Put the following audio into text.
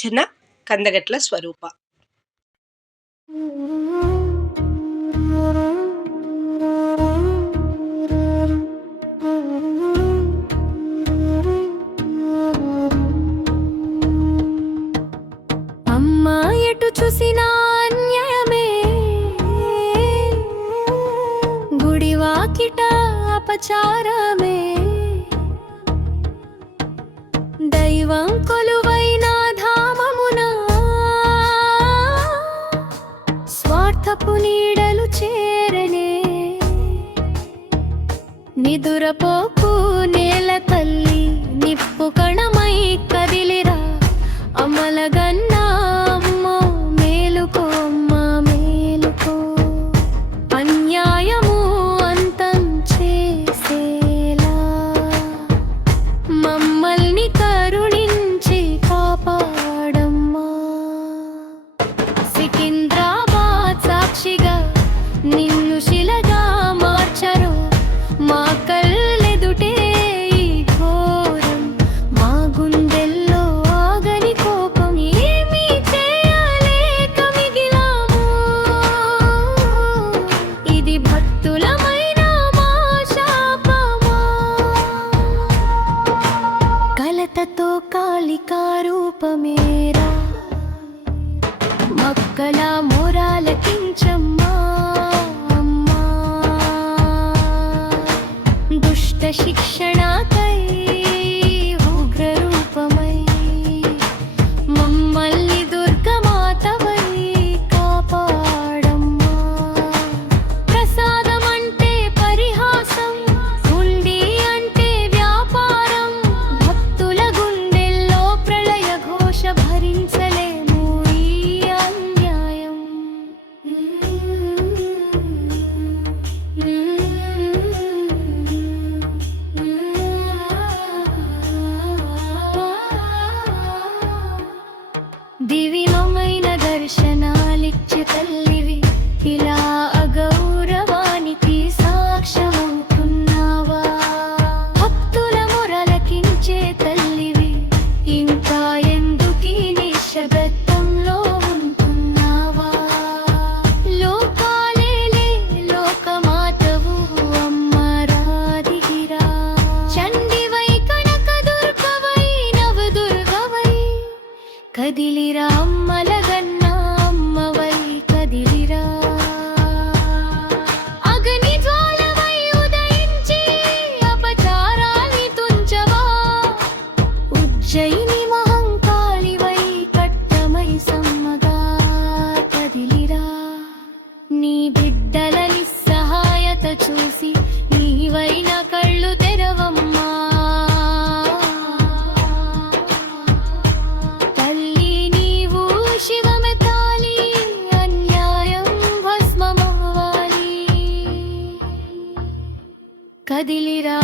రచన కందగట్ల స్వరూప. అమ్మా ఎటు చూసినా అన్యాయమే, గుడివాకిట అపచారమే, దైవం కొలువైన ధామమున స్వార్థపు నీడలు చేరనే. నిదురపోకు నేల తల్లి, నిప్పు కణమై కదిలిరా, అమలగన్నా అమ్మో మేలుకో అమ్మా మేలుకో. అన్యాయము అంతం చేసేలా మమ్మల్ని కరుణించి కాపాడమ్మా. సికింద్రాబాద్ సాక్షిగా నిన్ను శిలగా మార్చరు, మా కళ్ళెదుటే ఈ ఘోరం, మా గుండెల్లో ఆగని కోపం. ఏమీ చేయలేక మిగిలాము, ఇది భక్తులమైన మా శాపమా. కలతతో కాళికా రూపమేరా, మక్కల మొరాలకించమ్మా అమ్మా. దుష్ట శిక్షణకై ఉగ్ర రూపమై మమ్మల్ని దుర్గమాతవై కాపాడమ్మా. ప్రసాదమంటే పరిహాసం, ఉండి అంటే వ్యాపారం, భక్తుల గుండెల్లో ప్రళయ ఘోష భరించలేము ఈ అన్యాయం. దివ్యమైన దర్శనాలిచ్చే తల్లివి, ఇలా అగౌరవానికి సాక్ష్యమవుతున్నావా. భక్తుల మొరలకించే తల్లివి, ఇంకా ఎందుకీ నిశ్శబ్దంలో ఉంటున్నావా. లోకాలేలే లోకమాతవు అమ్మ రాధిగిరా, చండివై కనకదుర్గవై నవదుర్గవై కదిలిరా, అమ్మలగన్న అమ్మవై కదిలిరా. అగ్ని జ్వాలవై ఉదయించి అపచారాన్ని తుంచవా, ఉజ్జయిని మహంకాళివై కట్టమై సమ్మగా కదిలిరా. నీ బిడ్డల నిస్సహాయత చూసి నీవైన కళ్ళు తెరవమ్మా. తల్లి నీవు శివమెత్తాలి, అన్యాయం భస్మమవ్వాలి. కదిలిరా.